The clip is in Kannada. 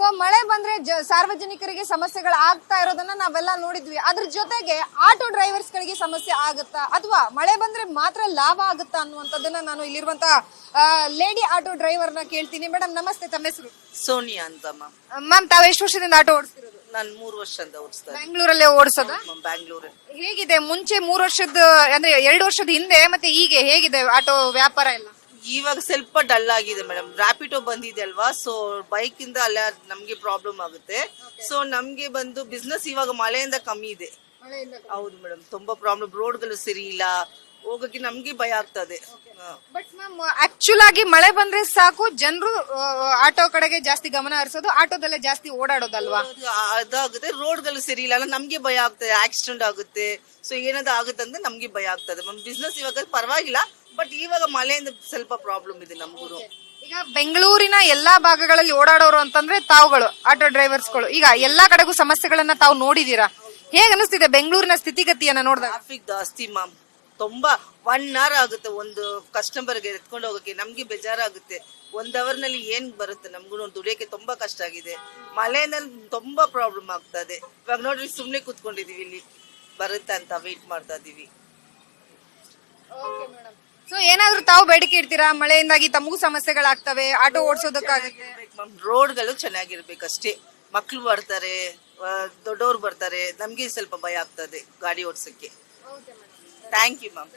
ಸೊ ಮಳೆ ಬಂದ್ರೆ ಸಾರ್ವಜನಿಕರಿಗೆ ಸಮಸ್ಯೆಗಳು ಆಗ್ತಾ ಇರೋದನ್ನ ನಾವೆಲ್ಲ ನೋಡಿದ್ವಿ. ಅದ್ರ ಜೊತೆಗೆ ಆಟೋ ಡ್ರೈವರ್ಸ್ ಗಳಿಗೆ ಸಮಸ್ಯೆ ಆಗುತ್ತಾ ಅಥವಾ ಮಳೆ ಬಂದ್ರೆ ಮಾತ್ರ ಲಾಭ ಆಗುತ್ತಾ ಅನ್ನುವಂಥದ್ದನ್ನ ನಾನು ಇಲ್ಲಿರುವಂತಹ ಲೇಡಿ ಆಟೋ ಡ್ರೈವರ್ ನ ಕೇಳ್ತೀನಿ. ಮೇಡಮ್ ನಮಸ್ತೆ, ತಮ್ಮ ಹೆಸರು? ಸೋನಿಯಾ ಅಂತ ಮ್ಯಾಮ್. ಮ್ಯಾಮ್ ತಾವು ಎಷ್ಟು ವರ್ಷದಿಂದ ಆಟೋ ಓಡಿಸ್ತಿರೋದು? ನಾನು 3 ವರ್ಷದಿಂದ ಓಡಿಸ್ತಾ ಇದ್ದೀನಿ ಬೆಂಗಳೂರಲ್ಲೇ ಓಡಿಸೋದಾ? ಬ್ಯಾಂಗ್ಳೂರ್. ಹೇಗಿದೆ ಮುಂಚೆ 3 ವರ್ಷದ ಅಂದ್ರೆ 2 ವರ್ಷದ ಹಿಂದೆ ಮತ್ತೆ ಈಗ ಹೇಗಿದೆ ಆಟೋ ವ್ಯಾಪಾರ ಎಲ್ಲ? ಇವಾಗ ಸ್ವಲ್ಪ ಡಲ್ ಆಗಿದೆ ಮೇಡಮ್. ರ್ಯಾಪಿಡೋ ಬಂದಿದೆ ಅಲ್ವಾ, ಸೊ ಬೈಕ್ ಇಂದ ಅಲ್ಲ ನಮ್ಗೆ ಪ್ರಾಬ್ಲಮ್ ಆಗುತ್ತೆ. ಸೊ ನಮ್ಗೆ ಬಂದು ಬಿಸ್ನೆಸ್ ಇವಾಗ ಮಳೆಯಿಂದ ಕಮ್ಮಿ ಇದೆ. ಹೌದು ಮೇಡಮ್, ತುಂಬಾ ಪ್ರಾಬ್ಲಮ್. ರೋಡ್ಗಳು ಸರಿ ಇಲ್ಲ, ಹೋಗಕ್ಕೆ ನಮ್ಗೆ ಭಯ ಆಗ್ತದೆ. ಬಟ್ ಮ್ಯಾಮ್ ಆಕ್ಚುಲ್ ಆಗಿ ಮಳೆ ಬಂದ್ರೆ ಸಾಕು ಜನರು ಆಟೋ ಕಡೆಗೆ ಜಾಸ್ತಿ ಗಮನ ಹರಿಸೋದು, ಆಟೋದಲ್ಲೇ ಜಾಸ್ತಿ ಓಡಾಡೋದಲ್ವಾ? ಅದಾಗುತ್ತೆ. ರೋಡ್ಗಳು ಸರಿ ಇಲ್ಲ, ನಮ್ಗೆ ಭಯ ಆಗ್ತದೆ, ಆಕ್ಸಿಡೆಂಟ್ ಆಗುತ್ತೆ. ಸೊ ಏನಾದ್ರು ಆಗುತ್ತೆ ಅಂದ್ರೆ ನಮ್ಗೆ ಭಯ ಆಗ್ತದೆ ಮ್ಯಾಮ್. ಬಿಸ್ನೆಸ್ ಇವಾಗ ಪರವಾಗಿಲ್ಲ, ಬಟ್ ಇವಾಗ ಮಳೆಯಿಂದ ಸ್ವಲ್ಪ ಪ್ರಾಬ್ಲಮ್ ಇದೆ ನಮ್ಗೂ. ಈಗ ಬೆಂಗಳೂರಿನ ಎಲ್ಲಾ ಭಾಗಗಳಲ್ಲಿ ಓಡಾಡೋರು ಅಂತಂದ್ರೆ ತಾವುಗಳು ಆಟೋ ಡ್ರೈವರ್ಸ್ಗಳು ಈಗ ಎಲ್ಲಾ ಕಡೆಗೂ ಸಮಸ್ಯೆಗಳನ್ನ ತಾವು ನೋಡಿದೀರಾ. ಹೇಗ್ ಅನಿಸ್ತಿದೆ ಬೆಂಗಳೂರಿನ ಸ್ಥಿತಿಗತಿಯನ್ನ ನೋಡಿದಾಗ? ಟ್ರಾಫಿಕ್ ಜಾಸ್ತಿ ಮ್ಯಾಮ್. ತುಂಬಾ 1 hour ಆಗುತ್ತೆ ಒಂದು ಕಸ್ಟಮರ್ಗೆ ಎತ್ಕೊಂಡು ಹೋಗಕ್ಕೆ. ನಮ್ಗೆ ಬೇಜಾರಾಗುತ್ತೆ. 1 hour ನಲ್ಲಿ ಏನ್ ಬರುತ್ತೆ ನಮ್ಗೂ ದುಡಿಯಕ್ಕೆ ತುಂಬಾ ಕಷ್ಟ ಆಗಿದೆ. ಮಳೆಯಿಂದ ತುಂಬಾ ಪ್ರಾಬ್ಲಮ್ ಆಗ್ತದೆ. ಇವಾಗ ನೋಡ್ರಿ ಸುಮ್ನೆ ಕೂತ್ಕೊಂಡಿದೀವಿ, ಇಲ್ಲಿ ಬರುತ್ತೆ ಅಂತ ವೇಟ್ ಮಾಡ್ತಾ ಇದೀವಿ. ಸೊ ಏನಾದ್ರೂ ತಾವು ಬೇಡಿಕೆ ಇಡ್ತೀರಾ? ಮಳೆಯಿಂದಾಗಿ ತಮಗೂ ಸಮಸ್ಯೆಗಳಾಗ್ತವೆ, ಆಟೋ ಓಡಿಸೋದಕ್ಕಾಗುತ್ತೆ. ರೋಡ್ಗಳು ಚೆನ್ನಾಗಿರ್ಬೇಕಷ್ಟೇ. ಮಕ್ಳು ಬರ್ತಾರೆ, ದೊಡ್ಡವ್ರು ಬರ್ತಾರೆ, ನಮ್ಗೆ ಸ್ವಲ್ಪ ಭಯ ಆಗ್ತದೆ ಗಾಡಿ ಓಡ್ಸಕ್ಕೆ. Thank you ma'am.